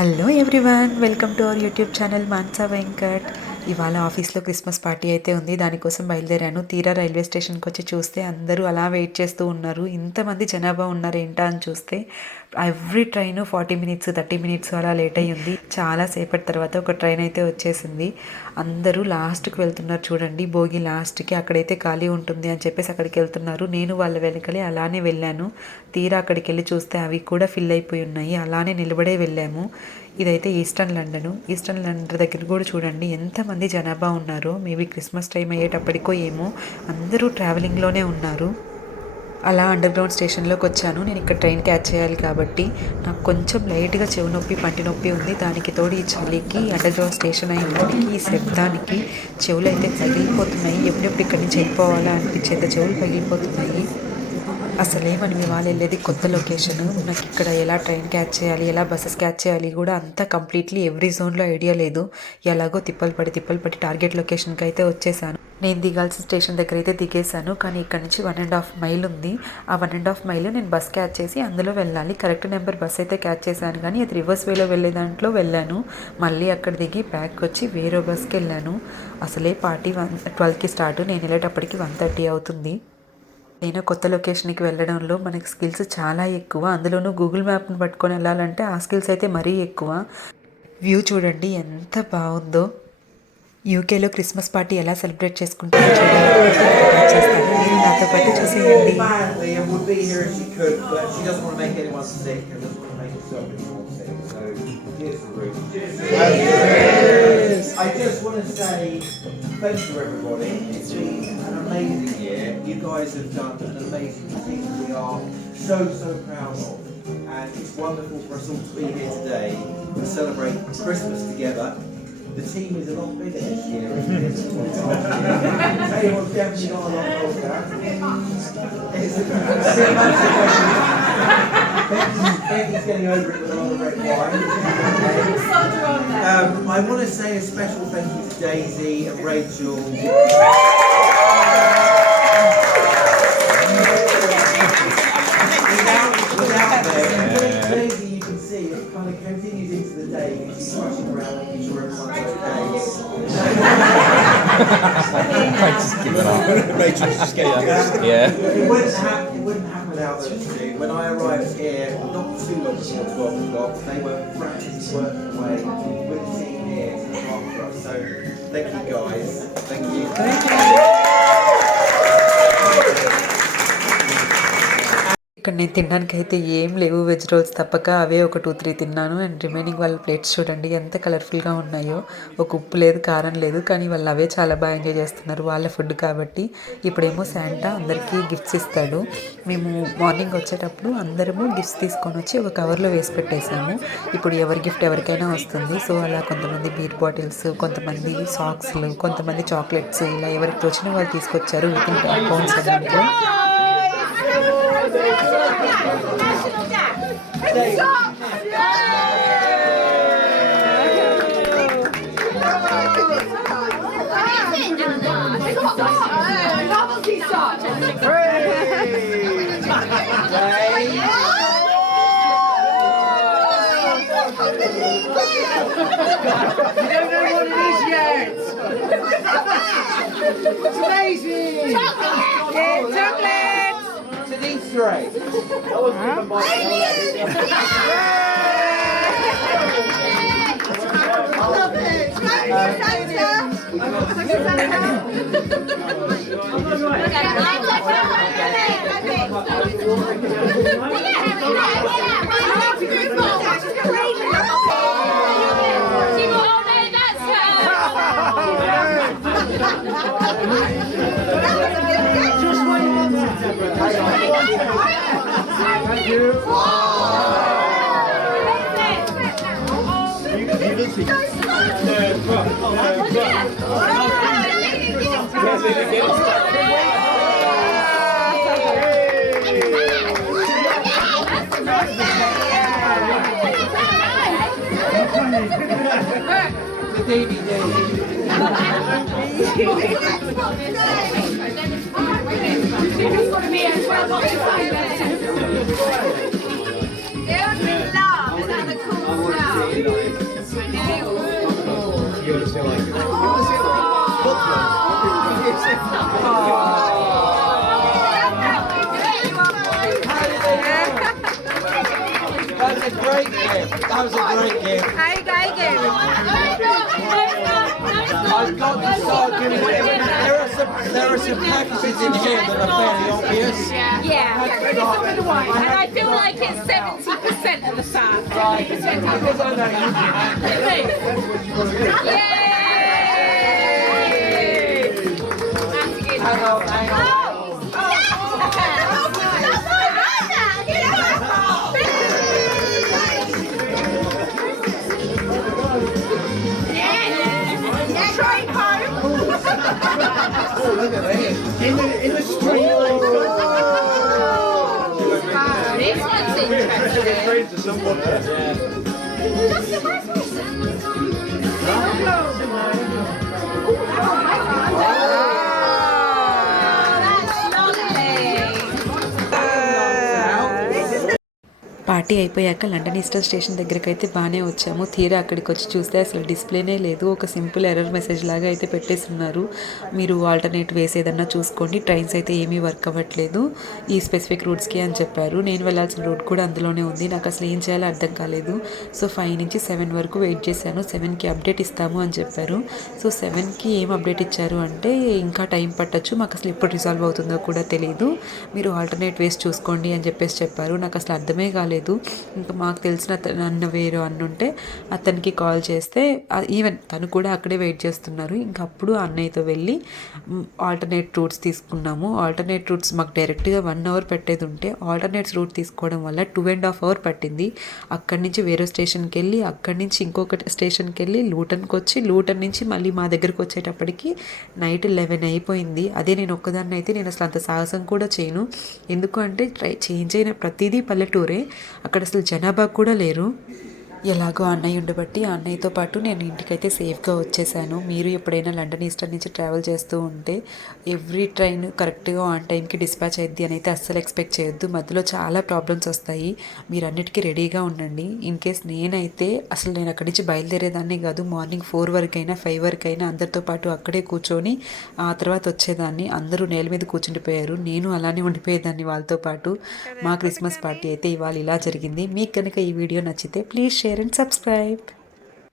Hello everyone, welcome to our YouTube channel Mansa వెంకట్. ఇవాళ ఆఫీస్లో Christmas party అయితే ఉంది, దానికోసం బయలుదేరాను. తీరా రైల్వే స్టేషన్కి వచ్చి చూస్తే అందరూ అలా వెయిట్ చేస్తూ ఉన్నారు. ఇంతమంది జనాభా ఉన్నారు ఏంటా అని చూస్తే ఎవ్రీ ట్రైన్ 40 మినిట్స్ 30 మినిట్స్ అలా లేట్ అయ్యింది. చాలాసేపటి తర్వాత ఒక ట్రైన్ అయితే వచ్చేసింది. అందరూ లాస్ట్కి వెళ్తున్నారు చూడండి, భోగి లాస్ట్కి అక్కడైతే ఖాళీ ఉంటుంది అని చెప్పేసి అక్కడికి వెళ్తున్నారు. నేను వాళ్ళ వెనకలే అలానే వెళ్ళాను. తీరా అక్కడికి వెళ్ళి చూస్తే అవి కూడా ఫిల్ అయిపోయి ఉన్నాయి. అలానే నిలబడే వెళ్ళాము. ఇదైతే ఈస్టర్న్ లండన్ దగ్గర కూడా చూడండి ఎంతమంది జనాభా ఉన్నారో. మేబీ క్రిస్మస్ టైం అయ్యేటప్పటికో ఏమో అందరూ ట్రావెలింగ్లోనే ఉన్నారు. అలా అండర్ గ్రౌండ్ స్టేషన్లోకి వచ్చాను. నేను ఇక్కడ ట్రైన్ క్యాచ్ చేయాలి కాబట్టి నాకు కొంచెం లైట్గా చెవి నొప్పి పంటి నొప్పి ఉంది. దానికి తోడు ఈ చలికి అండర్ గ్రౌండ్ స్టేషన్ అయ్యేసరికి ఈ శబ్దానికి చెవులు అయితే పగిలిపోతున్నాయి. ఎప్పుడెప్పుడు ఇక్కడి నుంచి వెళ్ళిపోవాలా అనిపించేంత చెవులు పగిలిపోతున్నాయి. అసలే మనం ఇవాళ వెళ్ళేది కొత్త లొకేషన్. నాకు ఇక్కడ ఎలా ట్రైన్ క్యాచ్ చేయాలి, ఎలా బస్సెస్ క్యాచ్ చేయాలి కూడా అంతా కంప్లీట్లీ ఎవ్రీ జోన్లో ఐడియా లేదు. ఎలాగో తిప్పలు పడి టార్గెట్ లొకేషన్కి అయితే వచ్చేసాను. నేను దిగాల్సిన స్టేషన్ దగ్గర అయితే దిగేశాను. కానీ ఇక్కడ నుంచి 1.5 మైల్ ఉంది. ఆ 1.5 మైల్ నేను బస్ క్యాచ్ చేసి అందులో వెళ్ళాలి. కరెక్ట్ నెంబర్ బస్ అయితే క్యాచ్ చేశాను, కానీ అది రివర్స్ వేలో వెళ్ళే దాంట్లో వెళ్ళాను. మళ్ళీ అక్కడ దిగి బ్యాక్ వచ్చి వేరే బస్కి వెళ్ళాను. అసలే పార్టీ 12కి స్టార్ట్. నేను వెళ్ళేటప్పటికి 1:30 అవుతుంది. నేను కొత్త లొకేషన్కి వెళ్ళడంలో మనకి స్కిల్స్ చాలా ఎక్కువ. అందులోనూ గూగుల్ మ్యాప్ని పట్టుకొని వెళ్ళాలంటే ఆ స్కిల్స్ అయితే మరీ ఎక్కువ. వ్యూ చూడండి ఎంత బాగుందో. యూకేలో క్రిస్మస్ పార్టీ ఎలా సెలబ్రేట్ చేసుకుంటారో చూడాలి. మీరు నాతో పాటు చూసేయండి. I just want to say thank you everybody. It's been an amazing year. You guys have done an amazing thing we are so proud of. And it's wonderful for us all to be here today and celebrate Christmas together. The team is a lot bigger this year, isn't it? Anyone's definitely got a lot older. Becky's getting over it with a lot of red wine. I want to say a special thank you to Daisy and Rachel. Without them, Daisy, you can see, it kind of continues into the day. She's rushing around making sure everyone's okay. Rachel's just getting yeah. It wouldn't happen without those two. When I arrived here, not too long before 12 o'clock, they were practically working away with the team here to look after us. So, thank you guys. Thank you. ఇక్కడ నేను తినడానికి అయితే ఏం లేవు, veg rolls తప్పక. అవే ఒక 2-3 తిన్నాను. And remaining వాళ్ళ ప్లేట్స్ చూడండి ఎంత కలర్ఫుల్గా ఉన్నాయో. ఒక ఉప్పు లేదు, కారం లేదు, కానీ వాళ్ళు అవే చాలా బాగా ఎంజాయ్ చేస్తున్నారు, వాళ్ళ ఫుడ్ కాబట్టి. ఇప్పుడేమో శాంటా అందరికీ గిఫ్ట్స్ ఇస్తాడు. మేము మార్నింగ్ వచ్చేటప్పుడు అందరము గిఫ్ట్స్ తీసుకొని వచ్చి ఒక కవర్లో వేసి పెట్టేసాము. ఇప్పుడు ఎవరి గిఫ్ట్ ఎవరికైనా వస్తుంది. సో అలా కొంతమంది బీర్ బాటిల్స్, కొంతమంది సాక్స్లు, కొంతమంది చాక్లెట్స్, ఇలా ఎవరికి వచ్చిన వాళ్ళు తీసుకొచ్చారు విత్ ఇన్ అకౌంట్స్ అన్నట్లు. You don't know what it is yet. It's amazing. Chocolates. To these three. Just what you want. Thank you. The DVD. It would be love. Is that the cool stuff? That was a great gift. That was a great gift. How geil. I've got to start giving it. There are some packages in here that are fairly obvious. Yeah. And I feel like it's 70% of the staff. 70%. Yay! Hang on. Oh, look at this. In the street. This one's interesting. Party అయిపోయాక London Easter station దగ్గరికి అయితే బాగానే వచ్చాము. తీరా అక్కడికి వచ్చి చూస్తే అసలు డిస్ప్లేనే లేదు. ఒక సింపుల్ ఎర్రర్ మెసేజ్ లాగా అయితే పెట్టేస్తున్నారు. మీరు ఆల్టర్నేట్ వేస్ ఏదన్నా చూసుకోండి, ట్రైన్స్ అయితే ఏమీ వర్క్ అవ్వట్లేదు ఈ స్పెసిఫిక్ రూట్స్కి అని చెప్పారు. నేను వెళ్ళాల్సిన రూట్ కూడా అందులోనే ఉంది. నాకు అసలు ఏం చేయాలో అర్థం కాలేదు. సో 5 నుంచి 7 వరకు వెయిట్ చేశాను. 7కి అప్డేట్ ఇస్తాము అని చెప్పారు. సో 7కి ఏం అప్డేట్ ఇచ్చారు అంటే ఇంకా టైం పట్టచ్చు, మాకు అసలు ఎప్పుడు రిజాల్వ్ అవుతుందో కూడా తెలియదు, మీరు ఆల్టర్నేట్ వేస్ చూసుకోండి అని చెప్పారు. నాకు అసలు అర్థమే కాలేదు. ఇంకా మాకు తెలిసిన అన్న వేరు అన్నుంటే అతనికి కాల్ చేస్తే ఈవెన్ తను కూడా అక్కడే వెయిట్ చేస్తున్నారు. ఇంకా అప్పుడు అన్నయ్యతో వెళ్ళి ఆల్టర్నేట్ రూట్స్ తీసుకున్నాము. ఆల్టర్నేట్ రూట్స్ మాకు డైరెక్ట్గా 1 అవర్ పెట్టేది ఉంటే ఆల్టర్నేట్స్ రూట్ తీసుకోవడం వల్ల 2.5 అవర్ పట్టింది. అక్కడి నుంచి వేరే స్టేషన్కి వెళ్ళి అక్కడి నుంచి ఇంకొక స్టేషన్కి వెళ్ళి లూటన్కి వచ్చి లూటన్ నుంచి మళ్ళీ మా దగ్గరకు వచ్చేటప్పటికి నైట్ 11 అయిపోయింది. అదే నేను ఒక్కదాన్ని అయితే నేను అసలు అంత సాహసం కూడా చేయను. ఎందుకంటే చేంజ్ అయిన ప్రతిదీ పల్లెటూరే, అక్కడ అసలు జనాభా కూడా లేరు. ఎలాగో అన్నయ్య ఉండబట్టి ఆ అన్నయ్యతో పాటు నేను ఇంటికైతే సేఫ్గా వచ్చేసాను. మీరు ఎప్పుడైనా లండన్ ఈస్టర్ నుంచి ట్రావెల్ చేస్తూ ఉంటే ఎవ్రీ ట్రైన్ కరెక్ట్గా ఆన్ టైంకి డిస్పాచ్ అయ్యిద్ది అని అయితే అస్సలు ఎక్స్పెక్ట్ చేయొద్దు. మధ్యలో చాలా ప్రాబ్లమ్స్ వస్తాయి, మీరు అన్నిటికీ రెడీగా ఉండండి. ఇన్ కేస్ నేనైతే అసలు నేను అక్కడి నుంచి బయలుదేరేదాన్ని కాదు. మార్నింగ్ 4 వరకైనా 5 వరకైనా అందరితో పాటు అక్కడే కూర్చొని ఆ తర్వాత వచ్చేదాన్ని. అందరూ నేల మీద కూర్చుండిపోయారు, నేను అలానే ఉండిపోయేదాన్ని వాళ్ళతో పాటు. మా క్రిస్మస్ పార్టీ అయితే ఇవాళ ఇలా జరిగింది. మీకు కనుక ఈ వీడియో నచ్చితే ప్లీజ్ share and subscribe.